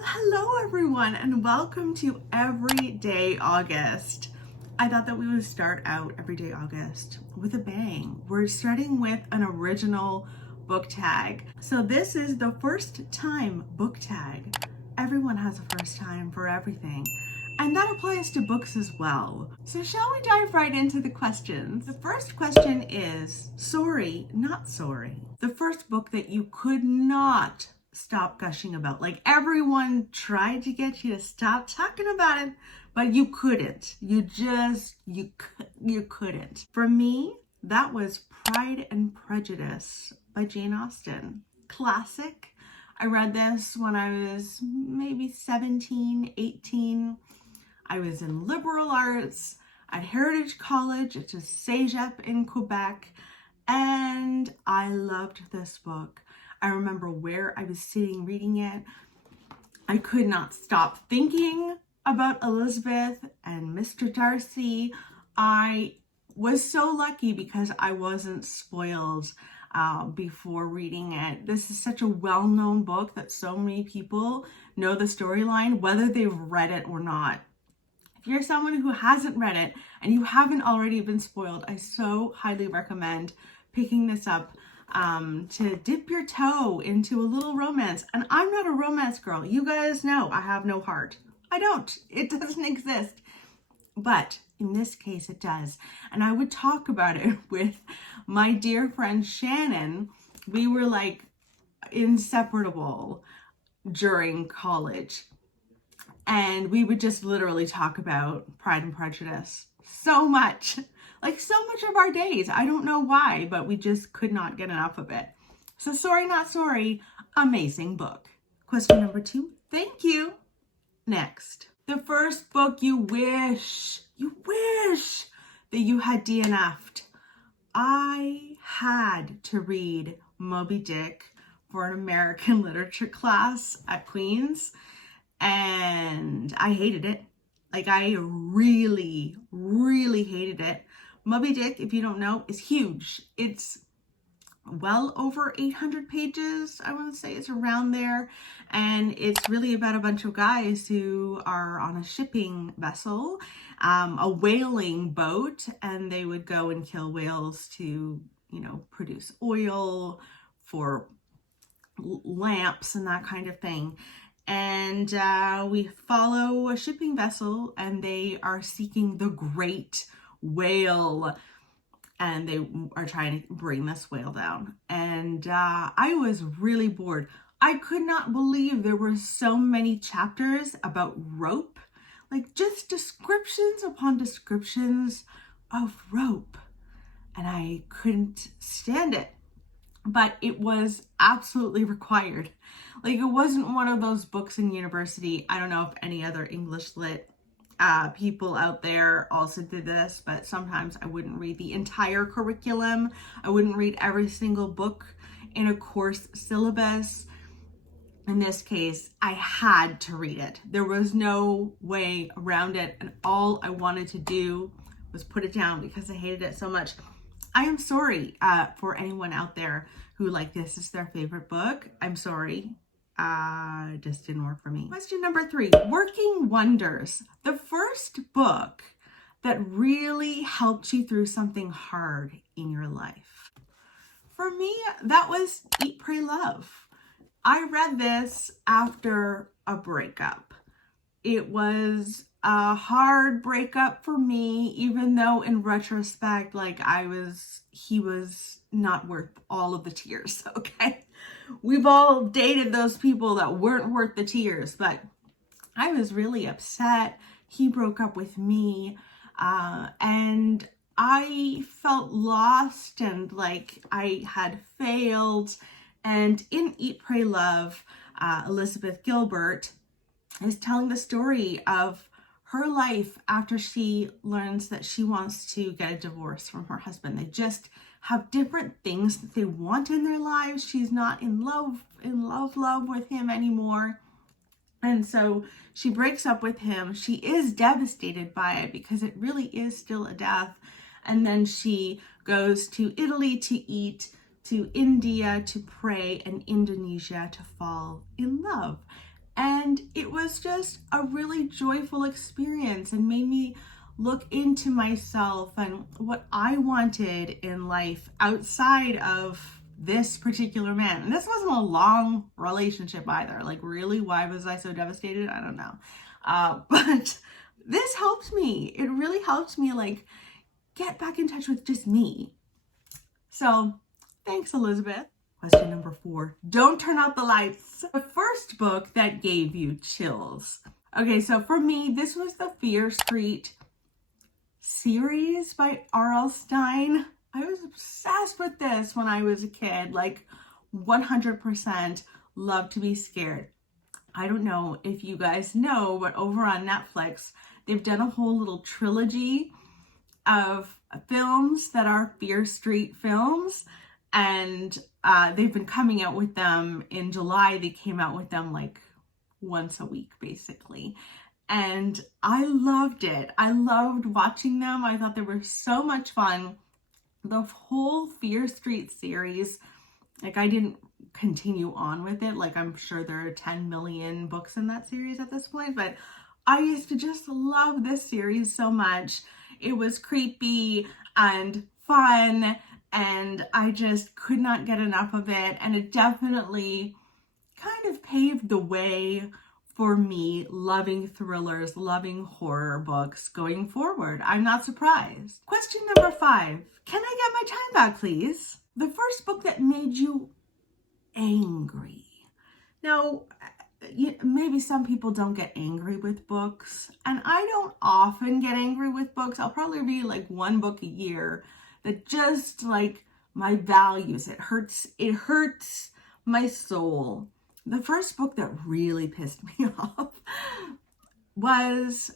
Hello everyone and welcome to Everyday August. I thought that we would start out Everyday August with a bang. We're starting with an original book tag. So this is the first time book tag. Everyone has a first time for everything. And that applies to books as well. So shall we dive right into the questions? The first question is, sorry, not sorry. The first book that you could not stop gushing about. Like everyone tried to get you to stop talking about it, but you couldn't. You couldn't. For me, that was Pride and Prejudice by Jane Austen. Classic. I read this when I was maybe 17, 18. I was in liberal arts at Heritage College, it's a cégep in Quebec, and I loved this book. I remember where I was sitting reading it. I could not stop thinking about Elizabeth and Mr. Darcy. I was so lucky because I wasn't spoiled before reading it. This is such a well-known book that so many people know the storyline, whether they've read it or not. If you're someone who hasn't read it and you haven't already been spoiled, I so highly recommend picking this up to dip your toe into a little romance. And I'm not a romance girl. You guys know I have no heart. I don't. It doesn't exist. But in this case, it does. And I would talk about it with my dear friend Shannon. We were like inseparable during college. And we would just literally talk about Pride and Prejudice so much. Like so much of our days. I don't know why, but we just could not get enough of it. So sorry, not sorry. Amazing book. Question number 2. Thank you. Next. The first book you wish that you had DNF'd. I had to read Moby Dick for an American literature class at Queen's. And I hated it. Like I really hated it. Moby Dick, if you don't know, is huge. It's well over 800 pages, I want to say. It's around there. And it's really about a bunch of guys who are on a shipping vessel, a whaling boat, and they would go and kill whales to, produce oil for lamps and that kind of thing. And we follow a shipping vessel and they are seeking the great whale and they are trying to bring this whale down. And I was really bored. I could not believe there were so many chapters about rope, like just descriptions upon descriptions of rope. And I couldn't stand it. But it was absolutely required. Like it wasn't one of those books in university. I don't know if any other English lit people out there also did this, but sometimes I wouldn't read the entire curriculum. I wouldn't read every single book in a course syllabus. In this case, I had to read it. There was no way around it. And all I wanted to do was put it down because I hated it so much. I am sorry for anyone out there who this is their favorite book. I'm sorry. It just didn't work for me. Question number 3, Working Wonders. The first book that really helped you through something hard in your life. For me, that was Eat, Pray, Love. I read this after a breakup. It was a hard breakup for me, even though in retrospect, he was not worth all of the tears, okay? We've all dated those people that weren't worth the tears, but I was really upset. He broke up with me, and I felt lost and like I had failed. And in Eat, Pray, Love, Elizabeth Gilbert is telling the story of her life after she learns that she wants to get a divorce from her husband. They just have different things that they want in their lives. She's not in love with him anymore. And so she breaks up with him. She is devastated by it because it really is still a death. And then she goes to Italy to eat, to India to pray, and Indonesia to fall in love. And it was just a really joyful experience and made me look into myself and what I wanted in life outside of this particular man. And this wasn't a long relationship either. Like, really, why was I so devastated? I don't know. But this helped me. It really helped me, like, get back in touch with just me. So thanks, Elizabeth. Question number 4, don't turn out the lights. The first book that gave you chills. Okay, so for me, this was the Fear Street series by R.L. Stine. I was obsessed with this when I was a kid, like 100% loved to be scared. I don't know if you guys know, but over on Netflix, they've done a whole little trilogy of films that are Fear Street films. And they've been coming out with them in July. They came out with them like once a week, basically. And I loved it. I loved watching them. I thought they were so much fun. The whole Fear Street series, like, I didn't continue on with it. Like, I'm sure there are 10 million books in that series at this point, but I used to just love this series so much. It was creepy and fun, and I just could not get enough of it. And it definitely kind of paved the way for me loving thrillers, loving horror books going forward. I'm not surprised. Question number 5. Can I get my time back, please? The first book that made you angry. Now, maybe some people don't get angry with books, and I don't often get angry with books. I'll probably read like one book a year that just, like, my values, it hurts my soul. The first book that really pissed me off was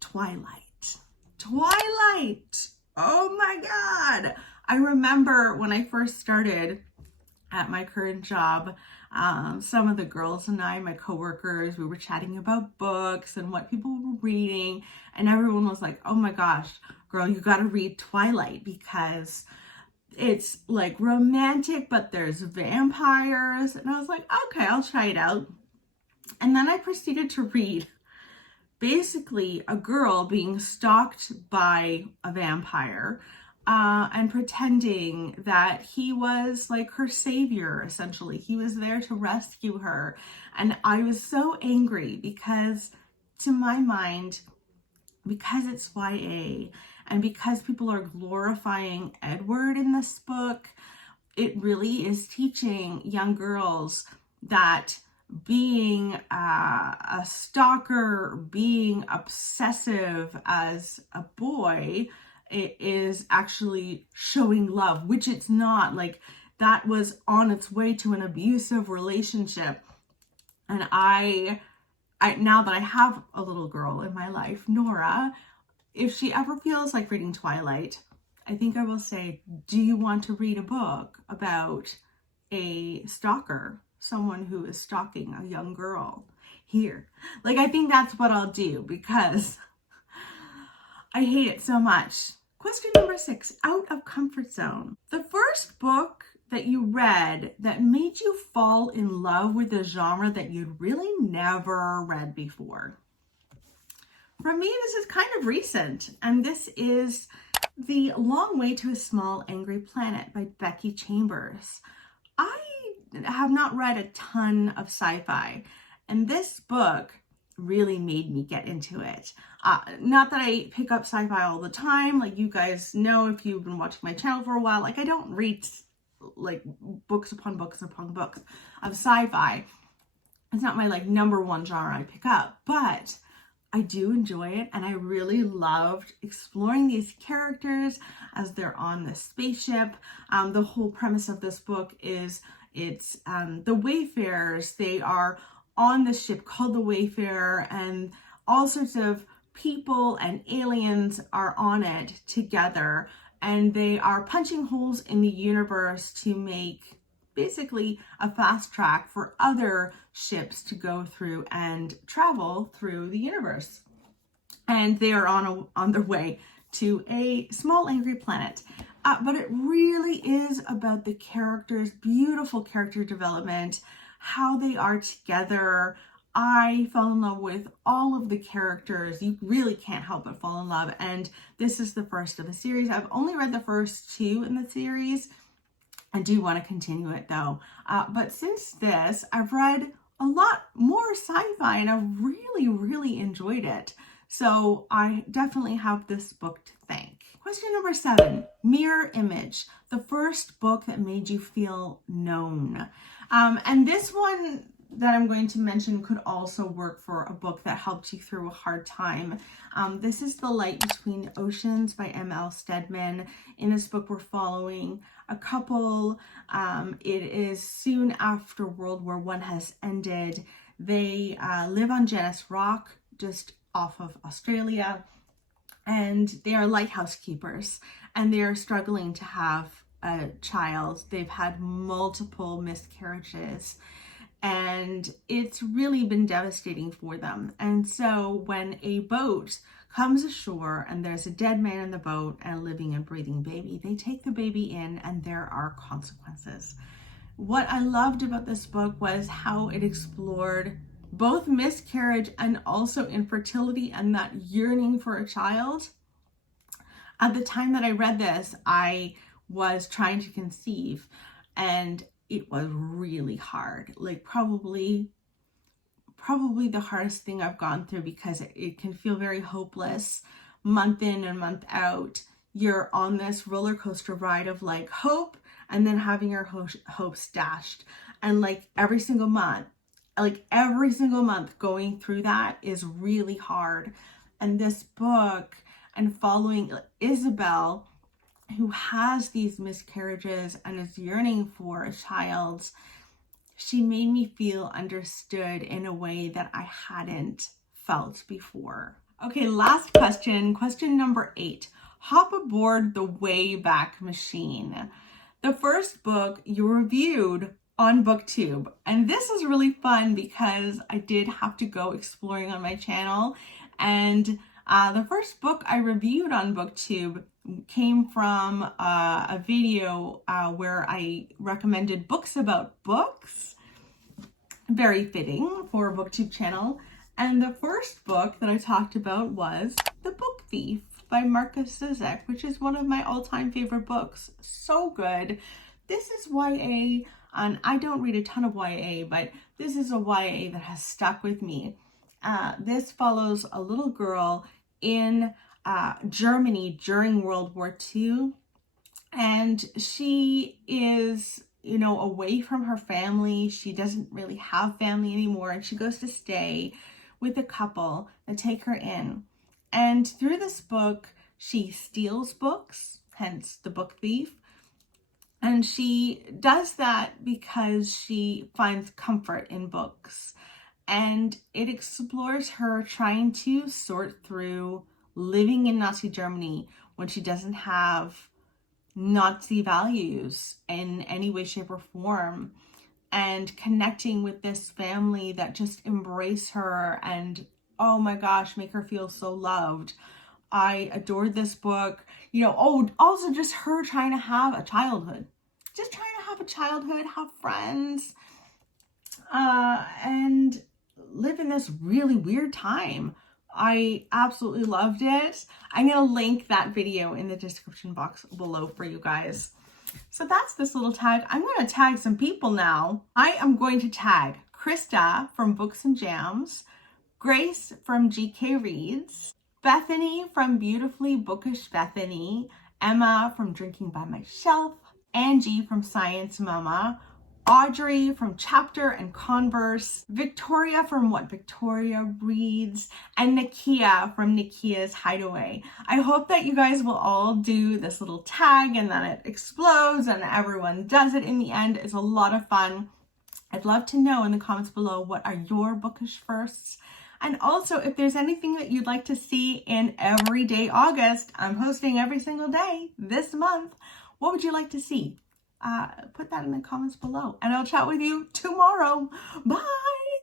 Twilight. Twilight! Oh my God! I remember when I first started at my current job, some of the girls and I, my coworkers, we were chatting about books and what people were reading, and everyone was like, oh my gosh, girl, you gotta read Twilight because it's like romantic, but there's vampires. And I was like, okay, I'll try it out. And then I proceeded to read basically a girl being stalked by a vampire, and pretending that he was like her savior, essentially. He was there to rescue her. And I was so angry because, to my mind, because it's YA and because people are glorifying Edward in this book, it really is teaching young girls that being a stalker, being obsessive as a boy, it is actually showing love, which it's not. Like, that was on its way to an abusive relationship. And I now that I have a little girl in my life, Nora, if she ever feels like reading Twilight, I think I will say, do you want to read a book about a stalker, someone who is stalking a young girl? Here. Like, I think that's what I'll do because I hate it so much. Question number 6, out of comfort zone. The first book that you read that made you fall in love with a genre that you'd really never read before. For me, this is kind of recent, and this is The Long Way to a Small Angry Planet by Becky Chambers. I have not read a ton of sci-fi, and this book really made me get into it. Not that I pick up sci-fi all the time. Like, you guys know, if you've been watching my channel for a while, like, I don't read like books upon books upon books of sci-fi. It's not my like number one genre I pick up, but I do enjoy it, and I really loved exploring these characters as they're on the spaceship. The whole premise of this book is it's the Wayfarers. They are on the ship called the Wayfarer, and all sorts of people and aliens are on it together, and they are punching holes in the universe to make basically a fast track for other ships to go through and travel through the universe. And they are on their way to a small angry planet. But it really is about the characters, beautiful character development, how they are together. I fell in love with all of the characters. You really can't help but fall in love. And this is the first of a series. I've only read the first 2 in the series. I do want to continue it though. But since this, I've read a lot more sci-fi and I've really, really enjoyed it. So I definitely have this book to thank. Question number 7, Mirror Image, the first book that made you feel known. And this one that I'm going to mention could also work for a book that helped you through a hard time. This is The Light Between Oceans by M.L. Stedman. In this book, we're following a couple. It is soon after World War I has ended. They live on Janus Rock, just off of Australia, and they are lighthouse keepers, and they are struggling to have a child. They've had multiple miscarriages, and it's really been devastating for them. And so when a boat comes ashore and there's a dead man in the boat and a living and breathing baby, they take the baby in and there are consequences. What I loved about this book was how it explored both miscarriage and also infertility and that yearning for a child. At the time that I read this, I was trying to conceive, and it was really hard, like probably the hardest thing I've gone through, because it can feel very hopeless month in and month out. You're on this roller coaster ride of like hope, and then having your hopes dashed. And like every single month going through that is really hard. And this book, and following Isabel, who has these miscarriages and is yearning for a child, she made me feel understood in a way that I hadn't felt before. Okay, last question, question number 8. Hop aboard the Wayback Machine. The first book you reviewed on booktube, and this is really fun because I did have to go exploring on my channel, and the first book I reviewed on booktube came from a video where I recommended books about books. Very fitting for a booktube channel. And the first book that I talked about was The Book Thief by Marcus Zizek, which is one of my all-time favorite books. So good. This is YA, and I don't read a ton of YA, but this is a YA that has stuck with me. This follows a little girl in Germany during World War II, and she is, away from her family. She doesn't really have family anymore, and she goes to stay with a couple that take her in. And through this book, she steals books, hence The Book Thief. And she does that because she finds comfort in books. And it explores her trying to sort through living in Nazi Germany when she doesn't have Nazi values in any way, shape, or form, and connecting with this family that just embrace her and, oh my gosh, make her feel so loved. I adored this book. Also just her trying to have a childhood. Just trying to have a childhood, have friends, and live in this really weird time. I absolutely loved it. I'm going to link that video in the description box below for you guys. So that's this little tag. I'm going to tag some people now. I am going to tag Krista from Books and Jams, Grace from GK Reads, Bethany from Beautifully Bookish Bethany, Emma from Drinking by My Shelf, Angie from Science Mama, Audrey from Chapter and Converse, Victoria from What Victoria Reads, and Nakia from Nakia's Hideaway. I hope that you guys will all do this little tag and that it explodes and everyone does it in the end. It's a lot of fun. I'd love to know in the comments below, what are your bookish firsts? And also, if there's anything that you'd like to see in Everyday August, I'm hosting every single day this month. What would you like to see? Put that in the comments below, and I'll chat with you tomorrow. Bye!